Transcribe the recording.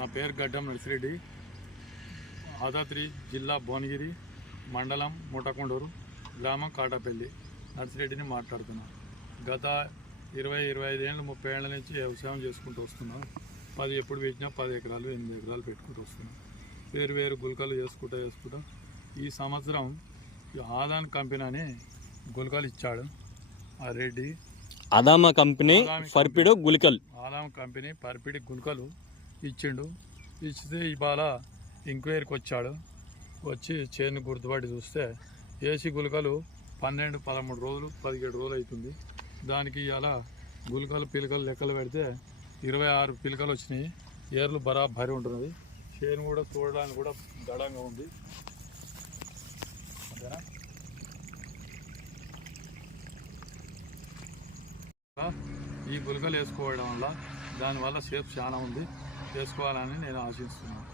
నా పేరు గడ్డం నర్సిరెడ్డి, యాదాద్రి జిల్లా భువనగిరి మండలం ముటకొండూరు గ్రామం కాటాపల్లి నర్సిరెడ్డిని మాట్లాడుతున్నాను. గత 20-25 ఏళ్ళు 30 ఏళ్ళ నుంచి వ్యవసాయం చేసుకుంటూ వస్తున్నాను. 10 ఎప్పుడు పెట్టినా 10 ఎకరాలు 8 ఎకరాలు పెట్టుకుంటూ వస్తున్నాను. వేరు గుల్కలు చేసుకుంటా ఈ సంవత్సరం ఆదాన్ కంపెనీ అని గుల్కలు ఇచ్చాడు. ఆ రెడ్డి అదామా కంపెనీ పర్పిడి గుళికలు ఆదాం కంపెనీ పర్పిడి గుల్కలు ఇచ్చిండు. ఇచ్చితే ఇవాళ ఎంక్వైరీకి వచ్చాడు. వచ్చి చేను గుర్తుపట్టి చూస్తే ఏసీ గుల్కలు 12-13 రోజులు 17 రోజులు అవుతుంది. దానికి ఇలా గుల్కలు పిలకలు లెక్కలు పెడితే 26 పిలకలు వచ్చినాయి. ఏర్లు బరాబరి ఉంటున్నది. చేను కూడా చూడడానికి కూడా దడంగా ఉంది. అంతేనా? ఈ గుల్కలు వేసుకోవడం వల్ల దానివల్ల సేఫ్ చాలా ఉంది. వేసుకోవాలని నేను ఆశిస్తున్నాను.